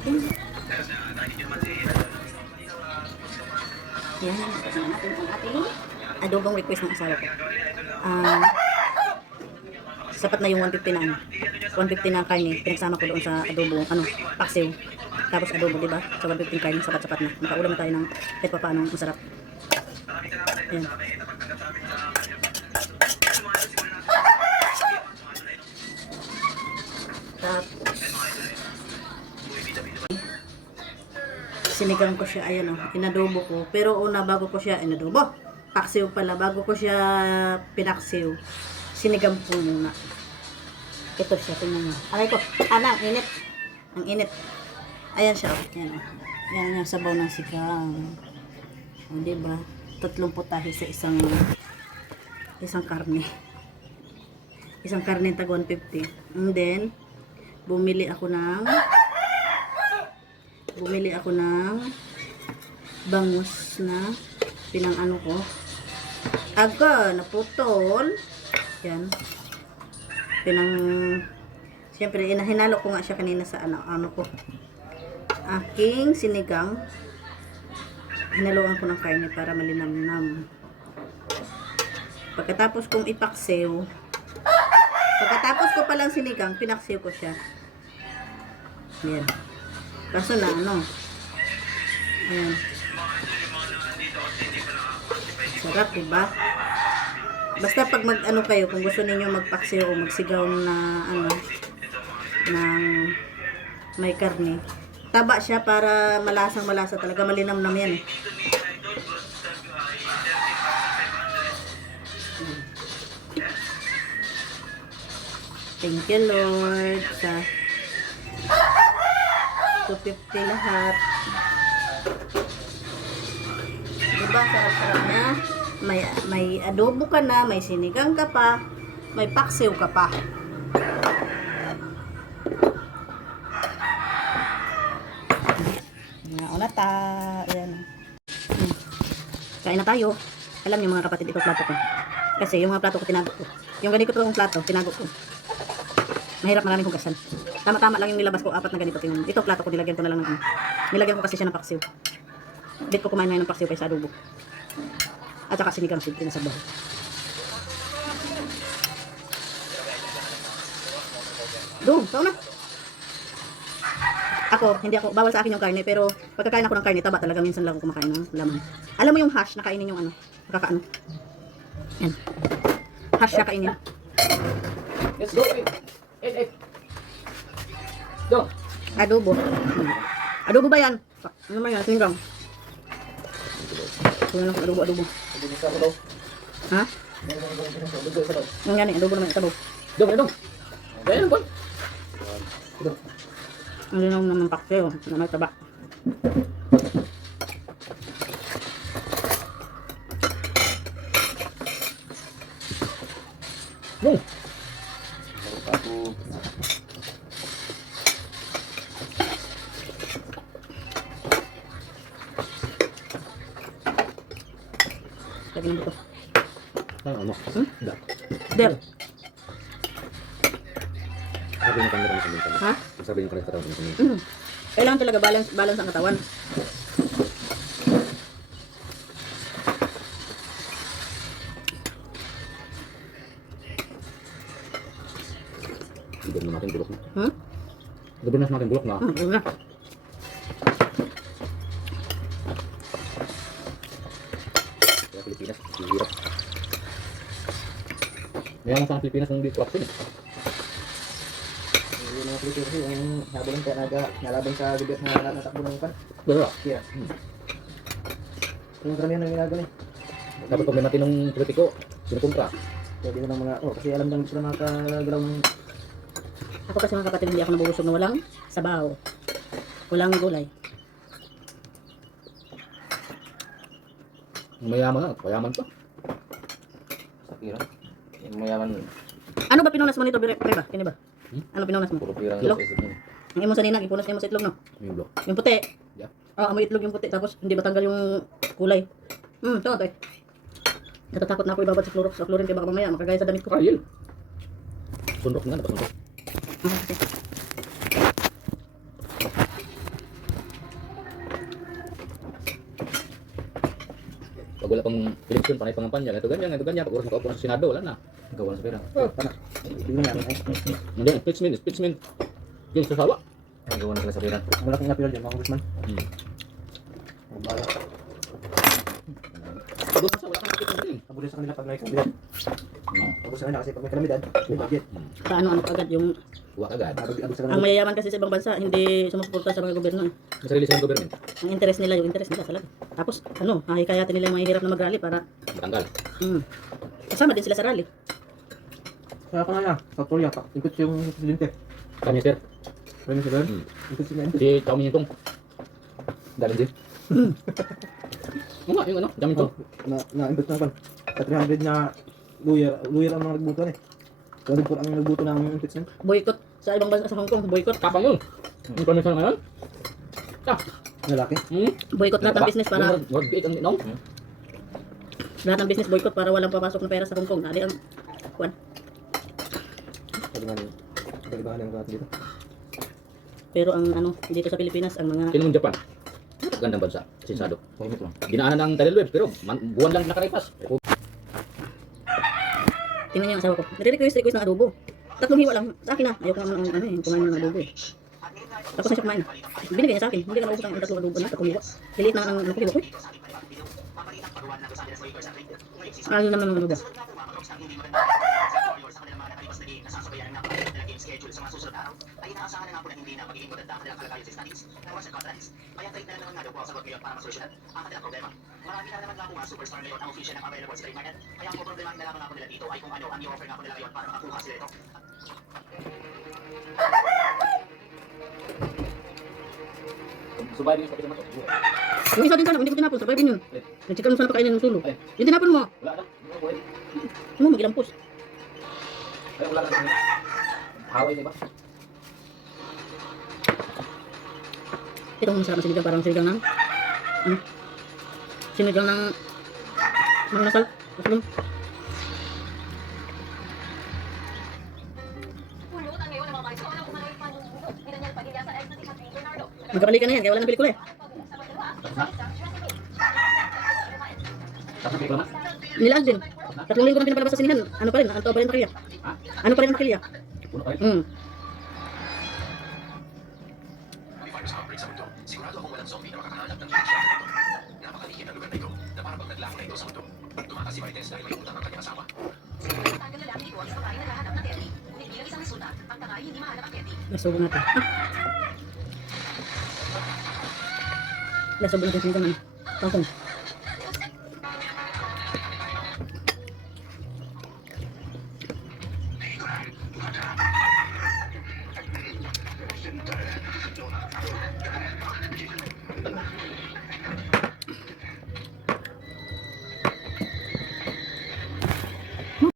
Yan, kasama natin ang ating adobong request ng asawa ko. Sapat na yung 150 na ano. 150 na karne, pinagsama ko doon sa adobo, paksiw. Tapos adobo, di ba? Sa 150 karne, sapat-sapat na. Makaulam na tayo ng kahit pa paano masarap. Ayan. Tapos, sinigang ko siya, ayan o, inadobo ko. Pero una, bago ko siya, inadobo. Paksiw pala, bago ko siya pinaksiw. Sinigang ko muna. Ito siya, tingnan mo. Aray ko, ang init. Ang init. Ayan siya, ayan o. Yan yung sabaw ng sigang. O, diba? 3 putahe sa isang karne. Isang karne tag 150. And then, bumili ako ng bangus na pinang-ano ko. Aga, naputol. Yan. Siyempre, hinalo ko nga siya kanina sa ano ko. Aking sinigang. Hinaluan ko ng karne para malinamnam. Pagkatapos kong ipaksiw, pagkatapos ko palang sinigang, pinaksiw ko siya. Yan. Kaso na ayan. Sarap, diba? Basta pag kayo, kung gusto niyo magpaksiw o magsigaw na ng may karne, taba siya para malasang-malasa talaga, malinamnam yan eh. Thank you Lord sa 250 lahat. Diba, sarap-sarap na. May adobo ka na, may sinigang ka pa, may paksiw ka pa. Nauna ta. Ayan. Kain na tayo. Alam niyo mga kapatid, ito plato ko. Kasi yung mga plato ko tinago ko. Yung ganito ko yung plato, tinago ko. Mahirap, maraming hugasan. Tama-tama lang yung nilabas ko, 4 na ganito. Ito plato ko, nilagyan ko na lang ng nilagyan ko kasi siya ng paksiw. Dito ko kumain ngayon ng paksiw kaysa adobo. At saka sinigang na sabaw. Doon, tao na. Hindi ako, bawal sa akin yung karne, pero pagkakain ako ng karne, taba talaga, minsan lang ako kumakain ng laman. Alam mo yung hash, nakainin yung nakakaano. Yan. Hash na kainin. Let's go, Go. Adobo. Adobo ba yan? Ano ba yan? Sinigang. Kunin lang adobo. Ha? Yung yan eh, adobo naman ito. Dong. Gaya lang, boy. Ang linaw naman paksiw na may taba. Dong. Lagi ng buto. Ano? Da. Der. Sabi niyo kanina sa minsan. Ha? Sabi niyo kanina sa minsan. Kailangan talaga balance ang katawan. Gabi na natin bulok na. Hmm? Gabi na natin bulok na. Yun na. Kaya Pilipinas, hirap. Mayroon sa Pilipinas ng corruption. Yung mga Pilipinas yung habulin kaya nalaban sa gobyerno na natakbo ng kan. Pero, Kaya. Yung karamihan ng ginagawa eh. dapat kung may natin ng politiko, sinukumpra. Kaya di ko ng mga, kasi alam lang gusto na makagalaw ng Ako kasi mga kapatid, hindi ako nabubusog na walang sabaw. Walang gulay. Mayaman na, payaman pa. sa pira. Yung mayaman, Ano ba pinunas mo nito, Pre ba? Kini ba? Ano pinunas mo? puro pira Itlog? sa isip niya. Yung imo sa ninang, ipunas niya mo sa itlog, no? Yung blok. Yung puti. Yeah. Amoy itlog yung puti. Tapos, hindi matanggal yung kulay. Ito, ito. Natatakot na ako ibabad sa Clorox. Sa chlorine, kaya baka mamaya makagaya sa damit ko. Ayun. Sundok na, napasundok. Okay. Pag wala pang eleksyon, panay pangampanya, ito ganyan. Pag oras makaupo na sa Senado, wala na. Gawa sa pera. Oh. Tama. Biglang namin ay. Hindi, impeachment. Yung sasawa. Ay, gawa na sila sa pera. Malaking napil dyan, mga congressman. Ang bala. Doon sa wala kang nakita din. Abuli sa kanila pag may kalamidad. Abuli sa kanila kasi pag may kalamidad, may budget. Sa ano agad yung Huwag agad. Abuli sa ang kanila. mayayaman kasi sa ibang bansa hindi sumusuporta sa mga gobyerno. May sarili silang government. Ang interest nila yung interest nila talaga. Tapos ano, hahikayatin nila yung mga hirap na mag-rally para Matanggal. kasama din sila sa rally. Kaya ka nga, South Korea, ikot yung presidente. Prime Minister. Prime Minister, Hmm. ikot sila. Si Chow Min-tong. Dalan din. Oo nga, yung ano, Chow Min-tong. Na-ikot na pan. Sa 300 na lawyer ang mga nagbuto eh. Kaya po ang nagbuto ng impeachment. Boycott sa ibang bansa sa Hong Kong, boycott. Kapang yun. Yung Prime Minister ngayon. Lalaki. Boycott lahat ng business para Wag biit ang nong. lahat ng business boycott para walang papasok na pera sa Hong Kong. Dali ang kwan. Kalibangan ng dito. Pero ang ano dito sa Pilipinas ang mga Sino mong Japan? Gandang bansa. Sinsado. Mahimik lang. Dinaanan ng tidal waves pero buwan lang nakaripas. tingnan niyo ang asawa ko. Nire-request ng adobo. 3 hiwa lang. Sa akin na. Ayoko naman ng ano eh, kumain ng adobo eh. Tapos na siya kumain. Binigay niya sa akin. Hindi ka naubos ang 3 adobo na 3 hiwa. Lilit na ang hiwa ko eh. Ano naman ang adobo? Subay din sa pinama to. Yung isa din sana, hindi ko tinapon. Survive din yun. Nag-chicken mo sana pakainin ng sulo. Yung tinapon mo. Wala na. Ano, magilampos. Ay, wala na. Haway na ba? Ito ang masarap na sinigang, parang sinigang ng ano? Sinigang ng mga nasal. Muslum. Magkabalik ka na yan, kaya wala ng pelikula eh. Tapos na pelikula na? Nilaan din. 3 linggo na pinapalabas sa sinihan. Ano pa rin, ano pa rin ang makilya. Ano pa rin ang makilya. Puno pa rin. Virus outbreak sa mundo. Sigurado akong walang zombie na makakahanap ng leadership nito. Napakalihim ng lugar na ito na parang bang naglaho na ito sa mundo. Tumakas si Marites dahil may utang ang kanyang asawa. Nasubo natin. Nasubo natin sinigang ng kangkong.